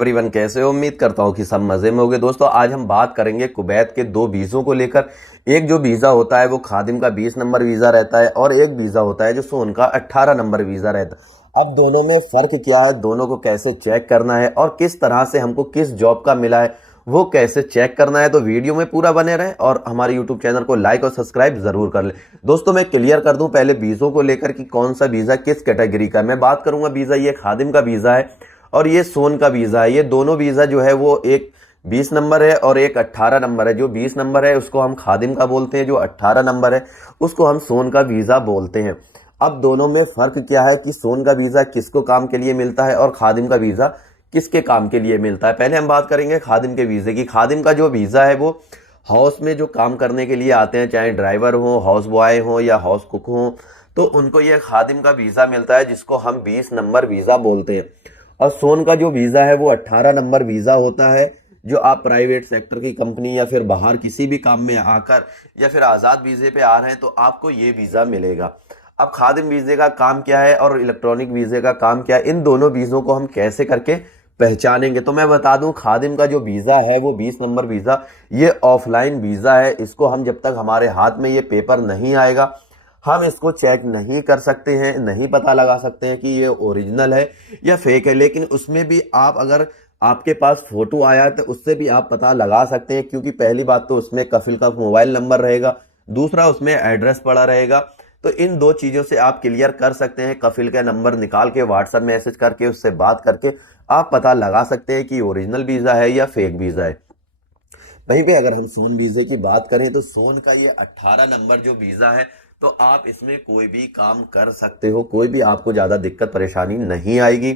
परिवन कैसे हो। उम्मीद करता हूँ कि सब मजे में होंगे। दोस्तों आज हम बात करेंगे कुवैत के दो वीज़ों को लेकर। एक जो वीज़ा होता है वो खादिम का 20 नंबर वीज़ा रहता है और एक वीज़ा होता है जो सोन का 18 नंबर वीज़ा रहता है। अब दोनों में फ़र्क क्या है, दोनों को कैसे चेक करना है और किस तरह से हमको किस जॉब का मिला है वो कैसे चेक करना है, तो वीडियो में पूरा बने रहें और हमारे यूट्यूब चैनल को लाइक और सब्सक्राइब जरूर कर लें। दोस्तों मैं क्लियर कर दूं पहले वीज़ों को लेकर कि कौन सा वीज़ा किस कैटेगरी का। मैं बात करूंगा वीज़ा ये खादिम का वीज़ा है और ये सोन का वीज़ा है। ये दोनों वीज़ा जो है वो एक 20 नंबर है और एक 18 नंबर है। जो 20 नंबर है उसको हम खादिम का बोलते हैं, जो 18 नंबर है उसको हम सोन का वीज़ा बोलते हैं। अब दोनों में फ़र्क क्या है कि सोन का वीज़ा किसको काम के लिए मिलता है और खादिम का वीज़ा किसके काम के लिए मिलता है। पहले हम बात करेंगे खादिम के वीज़े की। खादिम का जो वीज़ा है वो हाउस में जो काम करने के लिए आते हैं, चाहे ड्राइवर हो, हाउस बॉय हो या हाउस कुक हो, तो उनको ये खादिम का वीज़ा मिलता है जिसको हम 20 नंबर वीज़ा बोलते हैं। और सोन का जो वीज़ा है वो 18 नंबर वीज़ा होता है। जो आप प्राइवेट सेक्टर की कंपनी या फिर बाहर किसी भी काम में आकर या फिर आज़ाद वीज़े पे आ रहे हैं तो आपको ये वीज़ा मिलेगा। अब खादिम वीज़े का काम क्या है और इलेक्ट्रॉनिक वीज़े का काम क्या है, इन दोनों वीज़ों को हम कैसे करके पहचानेंगे। तो मैं बता दूं खादिम का जो वीज़ा है वो 20 नंबर वीज़ा ये ऑफलाइन वीज़ा है। इसको हम जब तक हमारे हाथ में ये पेपर नहीं आएगा हम इसको चेक नहीं कर सकते हैं, नहीं पता लगा सकते हैं कि ये ओरिजिनल है या फेक है। लेकिन उसमें भी आप अगर आपके पास फोटो आया है तो उससे भी आप पता लगा सकते हैं, क्योंकि पहली बात तो उसमें कफिल का मोबाइल नंबर रहेगा, दूसरा उसमें एड्रेस पड़ा रहेगा। तो इन दो चीज़ों से आप क्लियर कर सकते हैं। कफिल का नंबर निकाल के व्हाट्सएप मैसेज करके उससे बात करके आप पता लगा सकते हैं कि ओरिजिनल वीज़ा है या फेक वीज़ा है। वहीं पे अगर हम सोन वीज़े की बात करें तो सोन का ये 18 नंबर जो वीज़ा है तो आप इसमें कोई भी काम कर सकते हो, कोई भी आपको ज़्यादा दिक्कत परेशानी नहीं आएगी।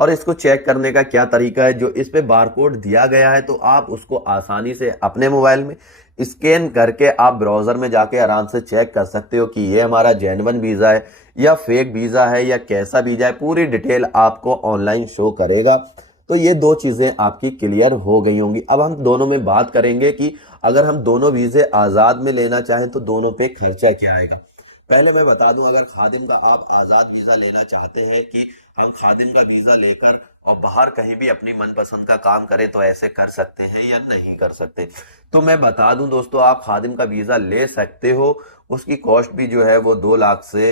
और इसको चेक करने का क्या तरीका है, जो इस पे बारकोड दिया गया है तो आप उसको आसानी से अपने मोबाइल में स्कैन करके आप ब्राउज़र में जाके आराम से चेक कर सकते हो कि ये हमारा जेन्युइन वीज़ा है या फेक वीज़ा है या कैसा वीज़ा है। पूरी डिटेल आपको ऑनलाइन शो करेगा। तो ये दो चीजें आपकी क्लियर हो गई होंगी। अब हम दोनों में बात करेंगे कि अगर हम दोनों वीजे आजाद में लेना चाहें तो दोनों पे खर्चा क्या आएगा। पहले मैं बता दूं, अगर खादिम का आप आजाद वीजा लेना चाहते हैं कि हम खादिम का वीजा लेकर और बाहर कहीं भी अपनी मनपसंद का काम करें तो ऐसे कर सकते हैं या नहीं कर सकते, तो मैं बता दूं दोस्तों आप खादिम का वीजा ले सकते हो। उसकी कॉस्ट भी जो है वो 2 लाख से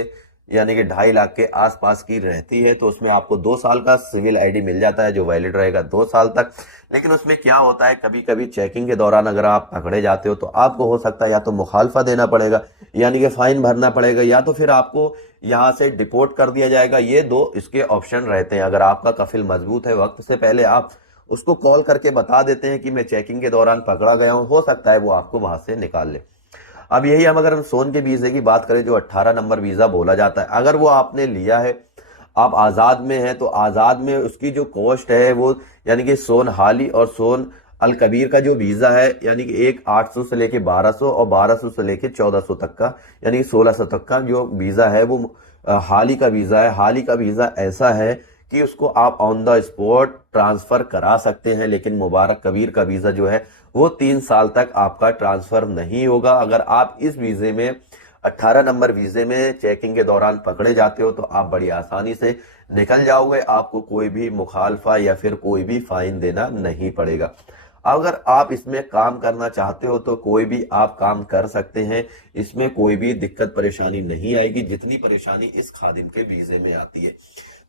यानी कि 2.5 लाख के आसपास की रहती है। तो उसमें आपको 2 साल का सिविल आईडी मिल जाता है जो वैलिड रहेगा 2 साल तक। लेकिन उसमें क्या होता है, कभी कभी चेकिंग के दौरान अगर आप पकड़े जाते हो तो आपको हो सकता है या तो मुखालफा देना पड़ेगा यानी कि फाइन भरना पड़ेगा, या तो फिर आपको यहाँ से डिपोर्ट कर दिया जाएगा। ये दो इसके ऑप्शन रहते हैं। अगर आपका कफिल मजबूत है, वक्त से पहले आप उसको कॉल करके बता देते हैं कि मैं चेकिंग के दौरान पकड़ा गया हूँ, हो सकता है वो आपको वहां से निकाल ले। अब यही हम अगर हम सोन के वीजे की बात करें जो 18 नंबर वीजा बोला जाता है, अगर वो आपने लिया है, आप आजाद में हैं, तो आजाद में उसकी जो कॉस्ट है वो यानी कि सोन हाली और सोन अल कबीर का जो वीजा है यानी कि एक 800 से लेके 1200 और 1200 से लेके 1400 तक का यानी कि 1600 तक का जो वीजा है वो हाली का वीजा है। हाली का वीजा ऐसा है कि उसको आप ऑन द स्पॉट ट्रांसफर करा सकते हैं, लेकिन मुबारक कबीर का वीजा जो है वो 3 साल तक आपका ट्रांसफर नहीं होगा। अगर आप इस वीजे में 18 नंबर वीजे में चेकिंग के दौरान पकड़े जाते हो तो आप बड़ी आसानी से निकल जाओगे, आपको कोई भी मुखालफा या फिर कोई भी फाइन देना नहीं पड़ेगा। अगर आप इसमें काम करना चाहते हो तो कोई भी आप काम कर सकते हैं, इसमें कोई भी दिक्कत परेशानी नहीं आएगी जितनी परेशानी इस खादिम के वीजे में आती है।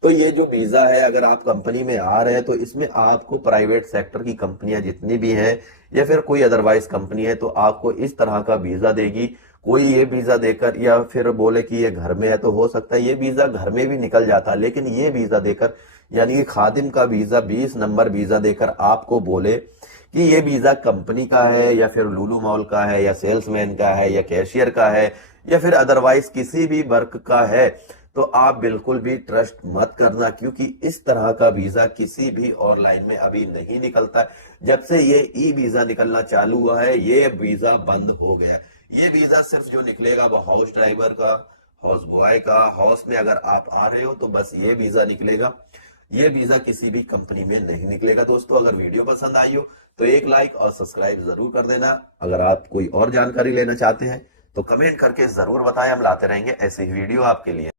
तो ये जो वीजा है, अगर आप कंपनी में आ रहे हैं तो इसमें आपको प्राइवेट सेक्टर की कंपनियां जितनी भी हैं या फिर कोई अदरवाइज कंपनी है तो आपको इस तरह का वीजा देगी। कोई ये वीजा देकर या फिर बोले कि ये घर में है तो हो सकता है ये वीजा घर में भी निकल जाता है, लेकिन ये वीजा देकर यानी कि खादिम का वीजा 20 नंबर वीजा देकर आपको बोले कि ये वीजा कंपनी का है या फिर लुलु मॉल का है या सेल्समैन का है या कैशियर का है या फिर अदरवाइज किसी भी वर्क का है, तो आप बिल्कुल भी ट्रस्ट मत करना, क्योंकि इस तरह का वीजा किसी भी और लाइन में अभी नहीं निकलता। जब से ये ई वीजा निकलना चालू हुआ है ये वीजा बंद हो गया। ये वीजा सिर्फ जो निकलेगा वो हाउस ड्राइवर का, हाउस बॉय का, हाउस में अगर आप आ रहे हो तो बस ये वीजा निकलेगा। ये वीजा किसी भी कंपनी में नहीं निकलेगा। दोस्तों अगर वीडियो पसंद आई हो तो एक लाइक और सब्सक्राइब जरूर कर देना। अगर आप कोई और जानकारी लेना चाहते हैं तो कमेंट करके जरूर बताएं, हम लाते रहेंगे ऐसे ही वीडियो आपके लिए।